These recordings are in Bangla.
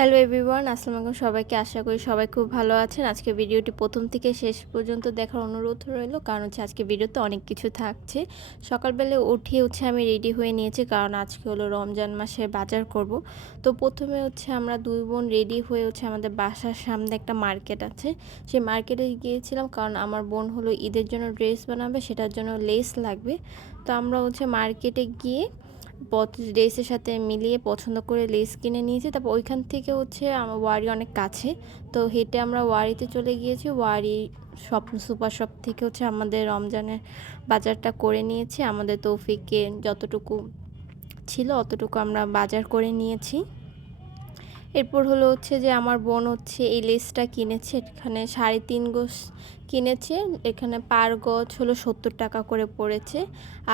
হ্যালো এভরিওয়ান, আসসালামু আলাইকুম সবাইকে। আশা করি সবাই খুব ভালো আছেন। আজকে ভিডিওটি প্রথম থেকে শেষ পর্যন্ত দেখার অনুরোধ রইল, কারণ আজকে ভিডিওতে অনেক কিছু থাকছে। সকালবেলা উঠে আমি রেডি হয়ে নিয়েছি, কারণ আজকে হলো রমজান মাসে বাজার করব। তো প্রথমে আমরা দুই বোন রেডি হয়ে আমাদের বাসার সামনে একটা মার্কেট আছে, সেই মার্কেটে গিয়েছিলাম, কারণ আমার বোন হলো ঈদের জন্য ড্রেস বানাবে, সেটার জন্য লেস লাগবে। তো আমরা মার্কেটে গিয়ে ড্রেসের সাথে মিলিয়ে পছন্দ করে লেস কিনে নিয়েছি। তারপর ওইখান থেকে আমার ওয়ারি অনেক কাছে, তো হেঁটে আমরা ওয়ারিতে চলে গিয়েছি। ওয়ারি স্বপ্ন সুপার শপ থেকে আমাদের রমজানের বাজারটা করে নিয়েছি। আমাদের তৌফিকে যতটুকু ছিল অতটুকু আমরা বাজার করে নিয়েছি। এরপর যে আমার বোন এই লেসটা কিনেছে, এখানে 3.5 গজ কিনেছে। এখানে পার গজ 70 টাকা করে পড়েছে।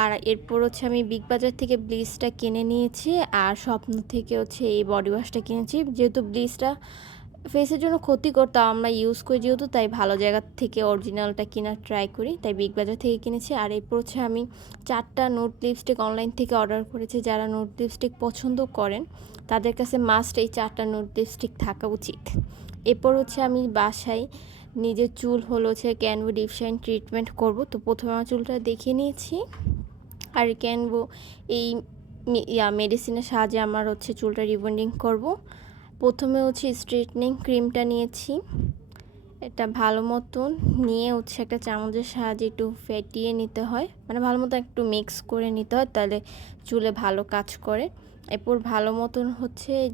আর এরপর আমি বিগ বাজার থেকে ব্লিচটা কিনে নিয়েছি, আর স্বপ্ন থেকে এই বডি ওয়াশটা কিনেছি। যেহেতু ব্লিচটা ফেসের জন্য ক্ষতিকর, তা আমরা ইউজ করি যেহেতু, তাই ভালো জায়গা থেকে অরিজিনালটা কেনার ট্রাই করি, তাই বিগ বাজার থেকে কিনেছি। আর এরপর আমি 4টা নুড লিপস্টিক অনলাইন থেকে অর্ডার করেছি। যারা নুড লিপস্টিক পছন্দ করেন তাদের কাছে মাস্ট এই 4টা নুড লিপস্টিক থাকা উচিত। এরপর আমি বাসায় নিজের চুল ক্যানভো ডিপ শাইন ট্রিটমেন্ট করব। তো প্রথমে আমার চুলটা দেখিয়ে নিয়েছি, আর ক্যানভো এই মেডিসিনের সাহায্যে আমার চুলটা রিবন্ডিং করব। প্রথমে স্ট্রেটনিং ক্রিমটা নিয়েছি। এটা ভালো মতন নিয়ে একটা চামচের সাহায্যে একটু ফেটিয়ে নিতে হয়, মানে ভালো মতো একটু মিক্স করে নিতে হয়, তাহলে চুলে ভালো কাজ করে। এরপর ভালো মতন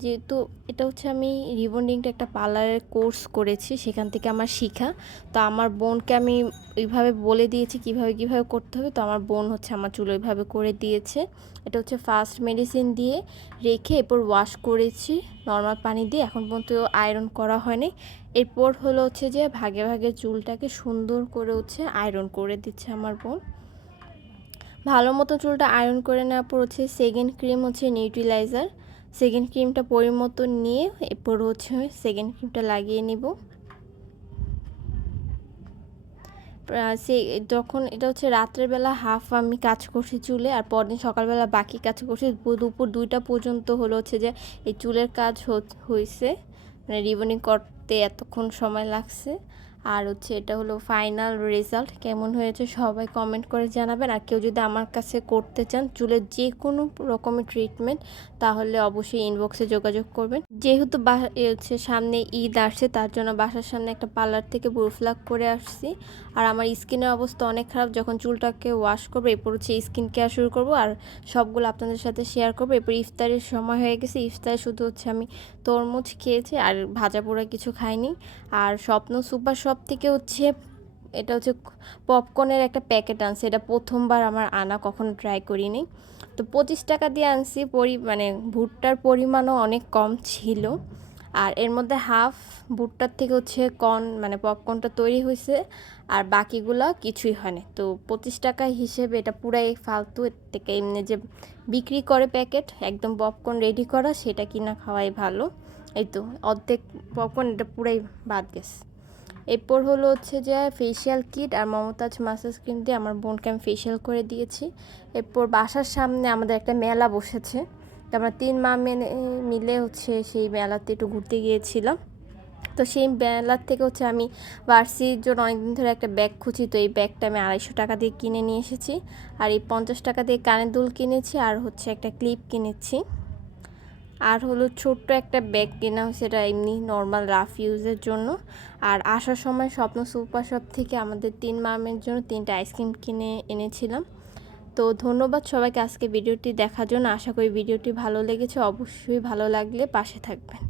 যেহেতু এটা আমি রিবন্ডিংটা একটা পার্লারের কোর্স করেছি, সেখান থেকে আমার শেখা। তো আমার বোনকে আমি ওইভাবে বলে দিয়েছি কিভাবে করতে হবে। তো আমার বোন আমার চুল ওইভাবে করে দিয়েছে। এটা ফার্স্ট মেডিসিন দিয়ে রেখে এরপর ওয়াশ করেছি নর্মাল পানি দিয়ে। এখন পর্যন্ত আয়রন করা হয়নি। এরপর যে ভাগে ভাগে চুলটাকে সুন্দর করে আয়রন করে দিচ্ছে আমার বোন। ভালো মতো চুলটা আয়রন করে নেওয়ার পর সেকেন্ড ক্রিম নিউট্রিলাইজার। সেকেন্ড ক্রিমটা পরিমতো নিয়ে এরপর সেকেন্ড ক্রিমটা লাগিয়ে নিব। যখন এটা রাত্রের বেলা হাফ আমি কাজ করছি চুলে, আর পরদিন সকালবেলা বাকি কাজ করছি। দুপুর 2টা পর্যন্ত যে এই চুলের কাজ হয়েছে, মানে রিবনিং করতে এতক্ষণ সময় লাগছে। আর এটা ফাইনাল রেজাল্ট। কেমন হয়েছে সবাই কমেন্ট করে জানাবেন। আর কেউ যদি আমার কাছে করতে চান চুলের যে কোনো রকমের ট্রিটমেন্ট, তাহলে অবশ্যই ইনবক্সে যোগাযোগ করবেন। যেহেতু সামনে ঈদ আসছে, তার জন্য বাসার সামনে একটা পার্লার থেকে ব্রুফ্লাগ করে আসছি। আর আমার স্কিনের অবস্থা অনেক খারাপ, যখন চুলটাকে ওয়াশ করবো এরপর স্কিন কেয়ার শুরু করবো, আর সবগুলো আপনাদের সাথে শেয়ার করবো। এরপর ইফতারের সময় হয়ে গেছে। ইফতারে শুধু আমি তরমুজ খেয়েছি, আর ভাজা পোড়া কিছু খাইনি। আর স্বপ্ন সুপার শপ থেকে এটা পপকর্নের একটা প্যাকেট আনছে। এটা প্রথমবার আমার আনা, কখনো ট্রাই করিনি। তো 25 টাকা দিয়ে আনছি। মানে ভুট্টার পরিমাণও অনেক কম ছিল, আর এর মধ্যে হাফ ভুট্টার থেকে কর্ন মানে পপকর্নটা তৈরি হয়েছে, আর বাকিগুলো কিছুই হয়নি। তো 25 টাকা হিসেবে এটা পুরাই ফালতু। এর থেকে এমনি যে বিক্রি করে প্যাকেট একদম পপকর্ন রেডি করা, সেটা কিনা খাওয়াই ভালো। এই তো অর্ধেক পপকর্ন এটা পুরাই বাদ গেছে। এরপর যে ফেসিয়াল কিট আর মমতাজ মাসাজ ক্রিম দিয়ে আমার বোনকে আমি ফেসিয়াল করে দিয়েছি। এরপর বাসার সামনে আমাদের একটা মেলা বসেছে, তো আমরা 3 মা মিলে সেই মেলাতে একটু ঘুরতে গিয়েছিলাম। তো সেই মেলার থেকে আমি ভার্সিটির জন্য অনেকদিন ধরে একটা ব্যাগ খুঁজি। তো এই ব্যাগটা আমি 250 টাকা দিয়ে কিনে নিয়ে এসেছি। আর এই 50 টাকা দিয়ে কানের দুল কিনেছি, আর একটা ক্লিপ কিনেছি। আর ছোট্ট একটা ব্যাগ কেনা হয়েছে, এটা এমনি নর্মাল রাফ ইউজের জন্য। আর আসার সময় স্বপ্ন সুপার শপ থেকে আমাদের 3 মামের জন্য 3টা আইসক্রিম কিনে এনেছিলাম। তো ধন্যবাদ সবাইকে আজকে ভিডিওটি দেখার জন্য। আশা করি ভিডিওটি ভালো লেগেছে। অবশ্যই ভালো লাগলে পাশে থাকবেন।